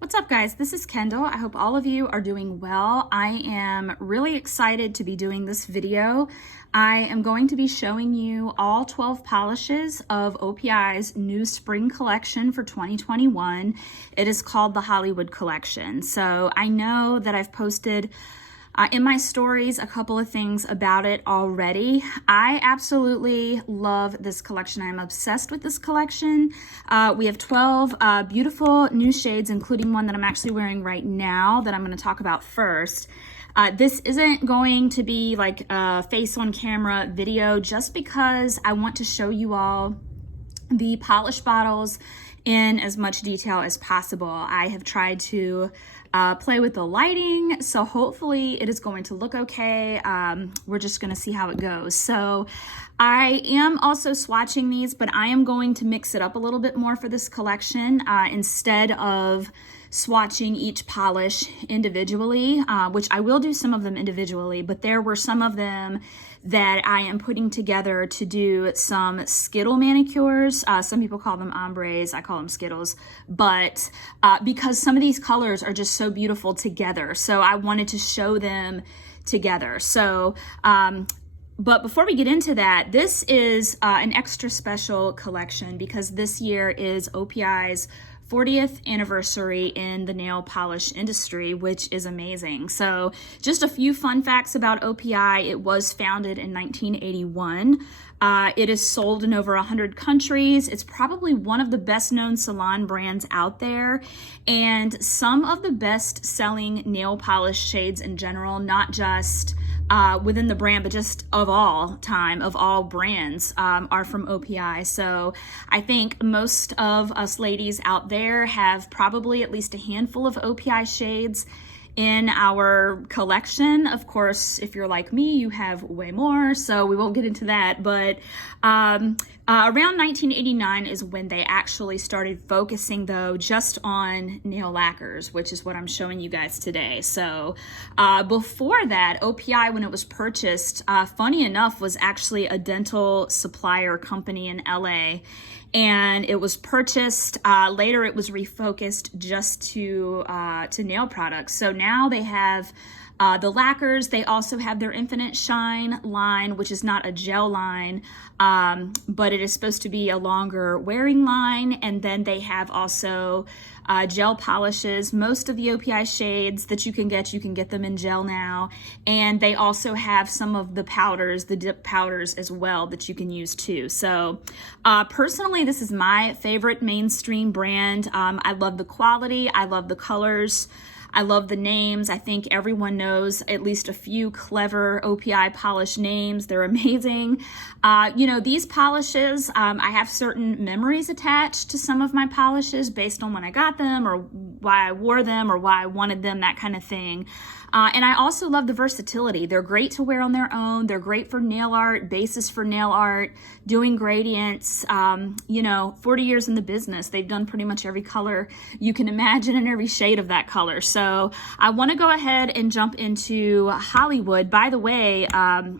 What's up, guys? This is Kendall. I hope all of you are doing well. I am really excited to be doing this video. I am going to be showing you all 12 polishes of OPI's new spring collection for 2021. It is called the Hollywood Collection. So I know that I've posted in my stories a couple of things about it already. I absolutely love this collection. I'm obsessed with this collection. We have 12 beautiful new shades, including one that I'm actually wearing right now that I'm going to talk about first. This isn't going to be like a face on camera video just because I want to show you all the polish bottles in as much detail as possible. I have tried to play with the lighting, so hopefully it is going to look okay. We're just going to see how it goes. So I am also swatching these, but I am going to mix it up a little bit more for this collection instead of swatching each polish individually, which I will do some of them individually, but there were some of them that I am putting together to do some Skittle manicures. Some people call them ombres, I call them Skittles, but because some of these colors are just so beautiful together, so I wanted to show them together. So but before we get into that, this is an extra special collection because this year is OPI's 40th anniversary in the nail polish industry, which is amazing. So just a few fun facts about OPI. It was founded in 1981. It is sold in over 100 countries. It's probably one of the best known salon brands out there, and some of the best selling nail polish shades in general, not just within the brand, but just of all time, of all brands, are from OPI. So I think most of us ladies out there have probably at least a handful of OPI shades in our collection. Of course, if you're like me, you have way more, so we won't get into that. But around 1989 is when they actually started focusing, though, just on nail lacquers, which is what I'm showing you guys today. So before that, OPI, when it was purchased, funny enough, was actually a dental supplier company in LA. And it was purchased, later it was refocused just to nail products. So now they have the lacquers. They also have their Infinite Shine line, which is not a gel line, but it is supposed to be a longer wearing line. And then they have also gel polishes. Most of the OPI shades that you can get them in gel now. And they also have some of the powders, the dip powders as well, that you can use too. So personally, this is my favorite mainstream brand. I love the quality. I love the colors. I love the names. I think everyone knows at least a few clever OPI polish names. They're amazing. You know, these polishes, I have certain memories attached to some of my polishes based on when I got them or why I wore them or why I wanted them, that kind of thing. And I also love the versatility. They're great to wear on their own. They're great for nail art, basis for nail art, doing gradients. You know, 40 years in the business, they've done pretty much every color you can imagine and every shade of that color. So I want to go ahead and jump into Hollywood. By the way,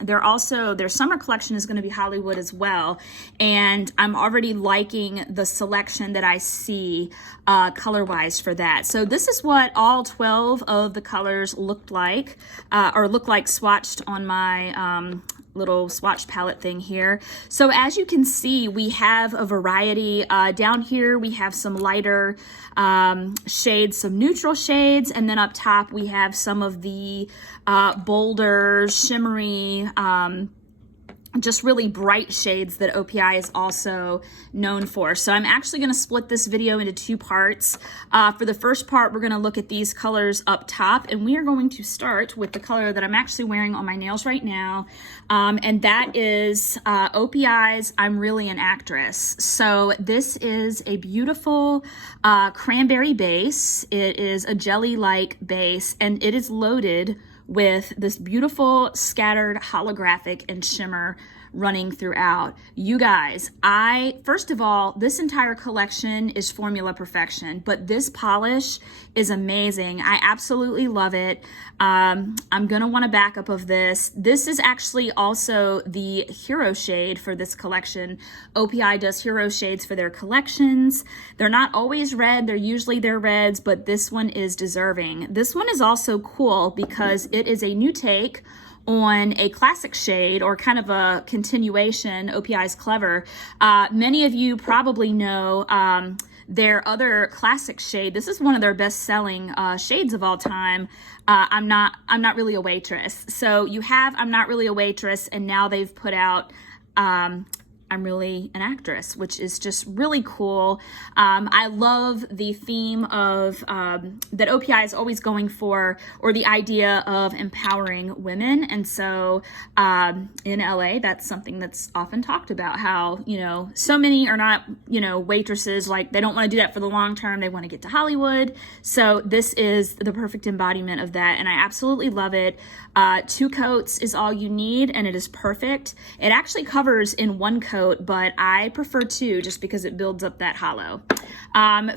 their summer collection is going to be Hollywood as well. And I'm already liking the selection that I see color-wise for that. So this is what all 12 of the colors looked like, or look like swatched on my little swatch palette thing here. So as you can see, we have a variety. Down here we have some lighter shades, some neutral shades, and then up top we have some of the bolder, shimmery, just really bright shades that OPI is also known for. So I'm actually going to split this video into two parts. For the first part, we're going to look at these colors up top, and we are going to start with the color that I'm actually wearing on my nails right now, and that is OPI's I'm Really an Actress. So this is a beautiful cranberry base. It is a jelly-like base, and it is loaded with this beautiful scattered holographic and shimmer running throughout. You guys, first of all, this entire collection is formula perfection, but this polish is amazing. I absolutely love it. I'm gonna want a backup of this. This is actually also the hero shade for this collection. OPI does hero shades for their collections. They're not always red, they're usually their reds, but this one is deserving. This one is also cool because it is a new take on a classic shade, or kind of a continuation. OPI's clever. Many of you probably know their other classic shade. This is one of their best-selling shades of all time. I'm not really a waitress. So you have I'm Not Really a Waitress, and now they've put out I'm Really an Actress, which is just really cool. I love the theme of that OPI is always going for, or the idea of empowering women. And so in LA, that's something that's often talked about, how, you know, so many are not, you know, waitresses, like they don't want to do that for the long term. They want to get to Hollywood. So this is the perfect embodiment of that. And I absolutely love it. 2 coats is all you need, and it is perfect. It actually covers in 1 coat, but I prefer 2 just because it builds up that hollow.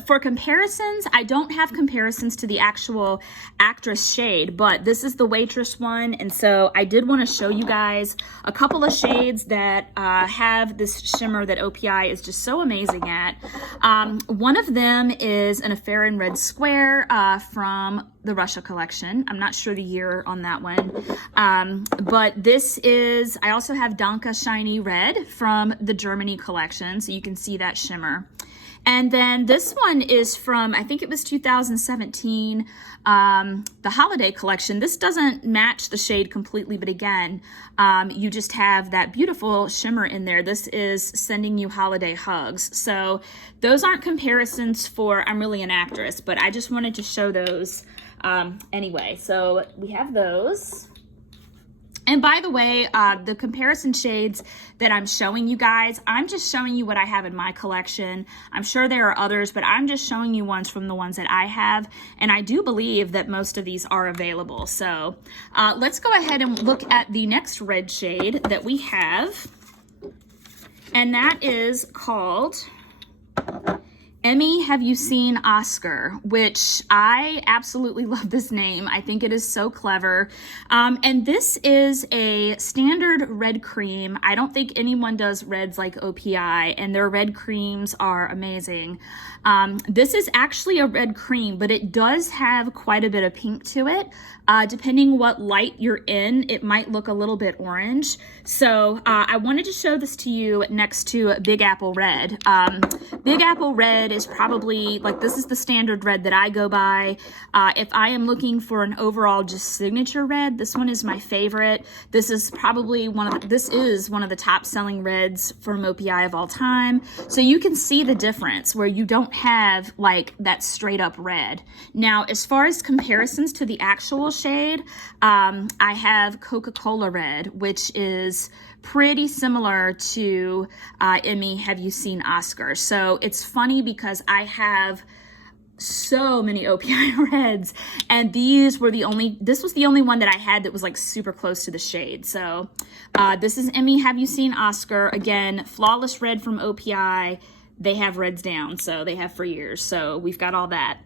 For comparisons, I don't have comparisons to the actual actress shade, but this is the waitress one, and so I did want to show you guys a couple of shades that have this shimmer that OPI is just so amazing at. One of them is an Affair in Red Square from the Russia collection. I'm not sure the year on that one. But this is, I also have Danke Shiny Red from the Germany collection, so you can see that shimmer. And then this one is from, I think it was 2017, the holiday collection. This doesn't match the shade completely, but again, you just have that beautiful shimmer in there. This is Sending You Holiday Hugs. So those aren't comparisons for I'm Really an Actress, but I just wanted to show those anyway. So we have those. And by the way, the comparison shades that I'm showing you guys, I'm just showing you what I have in my collection. I'm sure there are others, but I'm just showing you ones from the ones that I have. And I do believe that most of these are available. So let's go ahead and look at the next red shade that we have. And that is called Emmy, Have You Seen Oscar? Which I absolutely love this name. I think it is so clever. And this is a standard red cream. I don't think anyone does reds like OPI, and their red creams are amazing. This is actually a red cream, but it does have quite a bit of pink to it. Depending what light you're in, it might look a little bit orange. So I wanted to show this to you next to Big Apple Red. Big Apple Red is probably, like, this is the standard red that I go by. If I am looking for an overall just signature red, this one is my favorite. This is probably one of the top selling reds from OPI of all time. So you can see the difference where you don't have like that straight up red. Now, as far as comparisons to the actual shade, I have Coca-Cola Red, which is pretty similar to Emmy, Have You Seen Oscar? So it's funny because I have so many OPI reds, and this was the only one that I had that was like super close to the shade. So this is Emmy, Have You Seen Oscar? Again, flawless red from OPI. They have reds down, so they have for years. So we've got all that.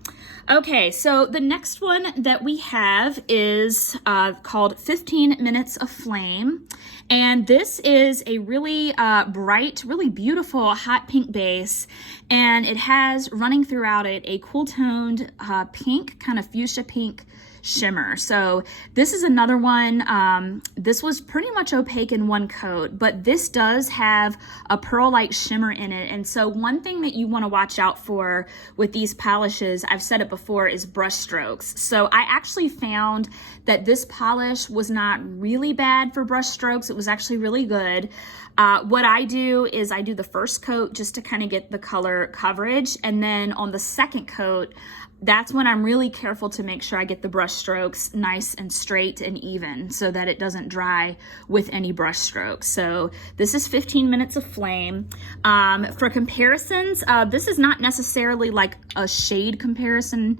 Okay, so the next one that we have is called 15 Minutes of Flame. And this is a really bright, really beautiful hot pink base. And it has running throughout it a cool toned pink, kind of fuchsia pink shimmer. So this is another one. This was pretty much opaque in 1 coat, but this does have a pearl-like shimmer in it. And so one thing that you want to watch out for with these polishes, I've said it before, is brush strokes. So I actually found that this polish was not really bad for brush strokes. It was actually really good. What I do is I do the first coat just to kind of get the color coverage. And then on the second coat, that's when I'm really careful to make sure I get the brush strokes nice and straight and even so that it doesn't dry with any brush strokes. So this is 15 Minutes of Flame. For comparisons, this is not necessarily like a shade comparison.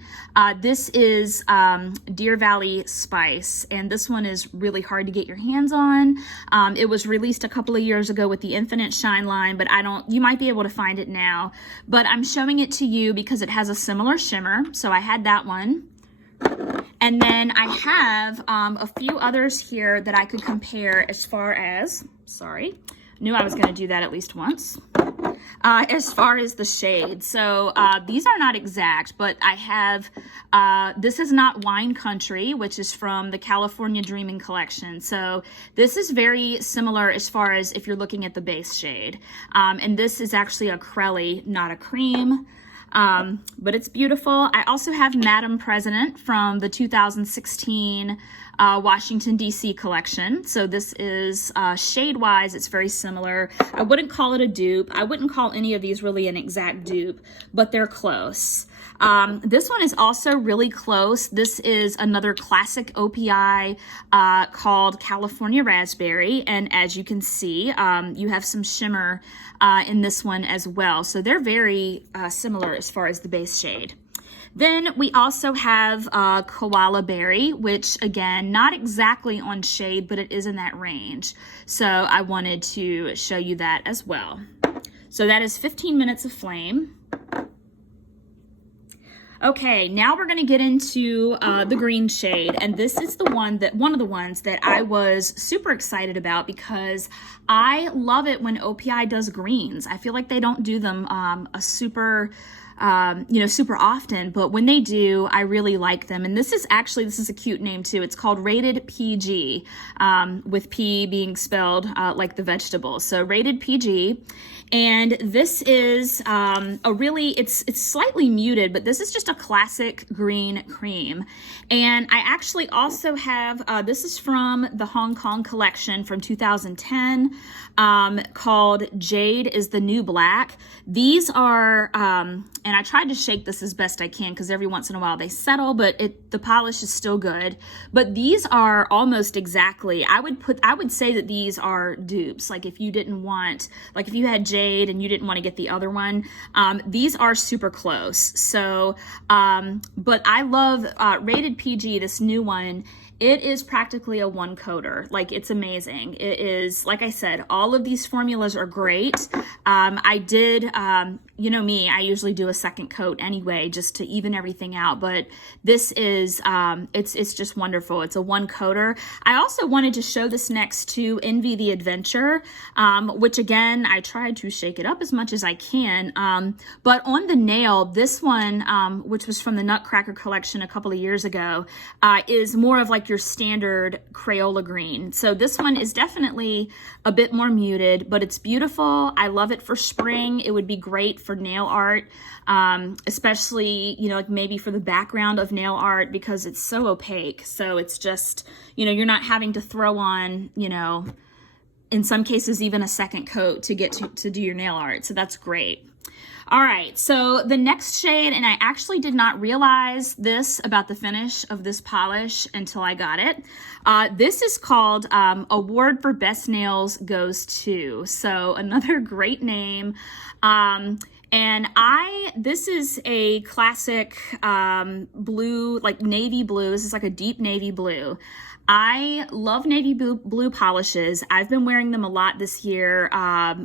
This is Deer Valley Spice, and this one is really hard to get your hands on. It was released a couple of years years ago with the Infinite Shine line, but you might be able to find it now. But I'm showing it to you because it has a similar shimmer. So I had that one. And then I have a few others here that I could compare as far as, sorry, knew I was going to do that at least once. As far as the shade. So these are not exact, but I have, this is not Wine Country, which is from the California Dreaming collection. So this is very similar as far as if you're looking at the base shade. And this is actually a Crelly, not a cream. But it's beautiful. I also have Madam President from the 2016 Washington, D.C. collection. So this is shade-wise, it's very similar. I wouldn't call it a dupe. I wouldn't call any of these really an exact dupe, but they're close. This one is also really close. This is another classic OPI called California Raspberry. And as you can see, you have some shimmer in this one as well. So they're very similar as far as the base shade. Then we also have Koala Berry, which again, not exactly on shade, but it is in that range. So I wanted to show you that as well. So that is 15 minutes of flame. Okay, now we're going to get into the green shade, and this is one of the ones that I was super excited about because I love it when OPI does greens. I feel like they don't do them super often, but when they do, I really like them. And this is a cute name too. It's called Rated Pea-G, with P being spelled like the vegetable. So Rated Pea-G. And this is it's slightly muted, but this is just a classic green cream. And I actually also have, this is from the Hong Kong collection from 2010, called Jade is the New Black. These are, and I tried to shake this as best I can because every once in a while they settle, but the polish is still good. But these are almost exactly, I would say that these are dupes. Like if you didn't want, like if you had Jade and you didn't want to get the other one, these are super close. So, but I love Rated Pea-G, this new one. It is practically a one coater. Like, it's amazing. It is, like I said, all of these formulas are great. I did, you know me, I usually do a second coat anyway, just to even everything out. But this is, it's just wonderful. It's a one coater. I also wanted to show this next to Envy the Adventure, which again, I tried to shake it up as much as I can. But on the nail, this one, which was from the Nutcracker collection a couple of years ago, is more of like your standard Crayola green. So this one is definitely a bit more muted, but it's beautiful. I love it for spring. It would be great for nail art, especially, you know, like maybe for the background of nail art because it's so opaque. So it's just, you know, you're not having to throw on, you know, in some cases, even a second coat to get to do your nail art. So that's great. All right, so the next shade, and I actually did not realize this about the finish of this polish until I got it. This is called Award for Best Nails Goes To. So another great name. And this is a classic blue, like navy blue. This is like a deep navy blue. I love navy blue polishes. I've been wearing them a lot this year.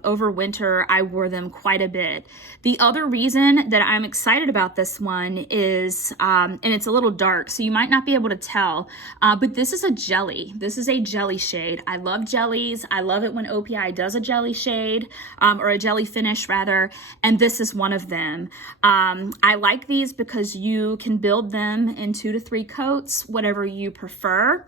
Over winter, I wore them quite a bit. The other reason that I'm excited about this one is, and it's a little dark, so you might not be able to tell, but this is a jelly. This is a jelly shade. I love jellies. I love it when OPI does a jelly shade, or a jelly finish rather, and this is one of them. I like these because you can build them in 2 to 3 coats, whatever you prefer.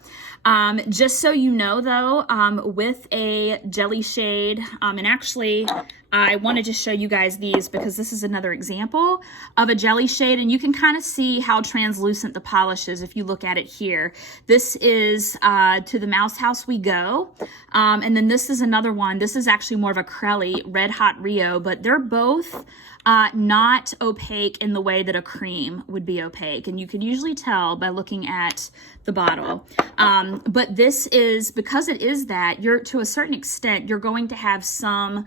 Just so you know though, with a jelly shade, and actually I wanted to show you guys these because this is another example of a jelly shade, and you can kind of see how translucent the polish is if you look at it here. This is To the Mouse House We Go, and then this is another one. This is actually more of a Crelly, Red Hot Rio, but they're both not opaque in the way that a cream would be opaque, and you can usually tell by looking at the bottle. But this is, because it is that, you're, to a certain extent, you're going to have some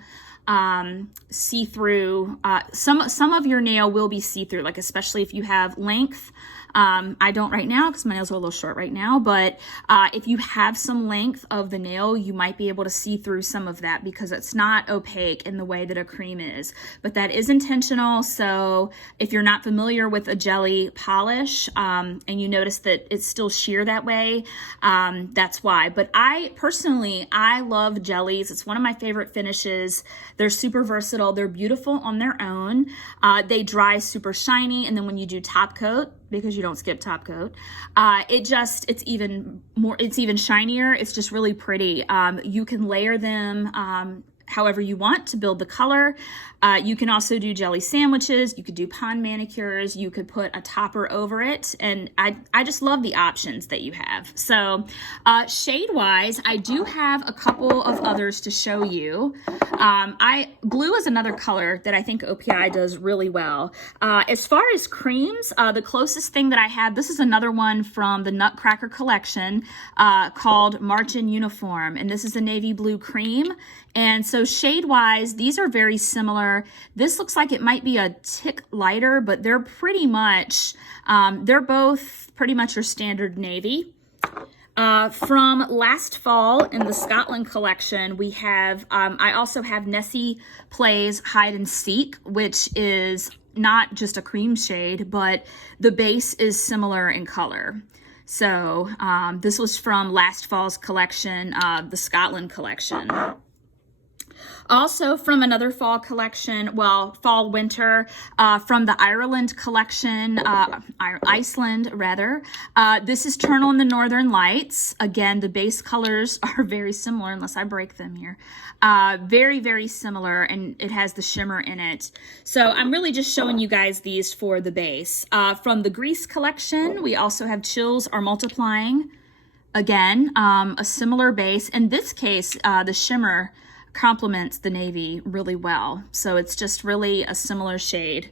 see-through, some of your nail will be see-through, like especially if you have length, I don't right now because my nails are a little short right now, but if you have some length of the nail, you might be able to see through some of that because it's not opaque in the way that a cream is, but that is intentional. So if you're not familiar with a jelly polish and you notice that it's still sheer that way, that's why. But I personally love jellies. It's one of my favorite finishes. They're super versatile. They're beautiful on their own. They dry super shiny, and then when you do top coat, because you don't skip top coat, it's even shinier. It's just really pretty. You can layer them however you want to build the color. You can also do jelly sandwiches. You could do pond manicures. You could put a topper over it. And I just love the options that you have. So shade wise, I do have a couple of others to show you. Blue is another color that I think OPI does really well. As far as creams, the closest thing that I have, this is another one from the Nutcracker collection called March in Uniform. And this is a navy blue cream. And so shade-wise, these are very similar. This looks like it might be a tick lighter, but they're pretty much, they're both pretty much your standard navy. From last fall in the Scotland collection, we have, I also have Nessie Plays Hide and Seek, which is not just a cream shade, but the base is similar in color. So this was from last fall's collection, the Scotland collection. Also from another fall collection, well, fall winter, from the Ireland collection, Iceland rather. This is Turn on the Northern Lights. Again, the base colors are very similar unless I break them here. Very, very similar, and it has the shimmer in it. So I'm really just showing you guys these for the base. From the Grease collection, we also have Chills Are Multiplying. Again, a similar base. In this case, the shimmer complements the navy really well. So it's just really a similar shade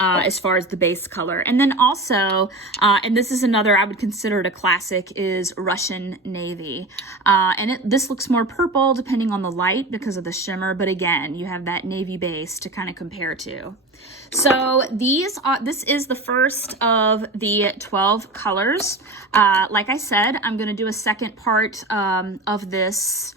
as far as the base color. And then also, and this is another I would consider it a classic, is Russian Navy. And this looks more purple depending on the light because of the shimmer. But again, you have that navy base to kind of compare to. So this is the first of the 12 colors. Like I said, I'm going to do a second part of this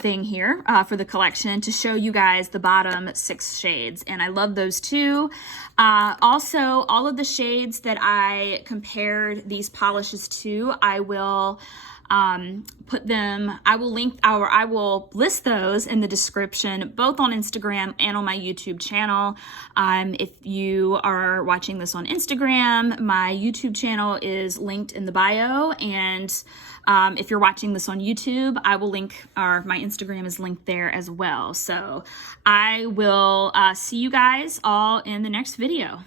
thing here for the collection to show you guys the bottom 6 shades, and I love those too. Also, all of the shades that I compared these polishes to, I will I will list those in the description, both on Instagram and on my YouTube channel. If you are watching this on Instagram, my YouTube channel is linked in the bio, and if you're watching this on YouTube, I will link, or my Instagram is linked there as well. So I will see you guys all in the next video.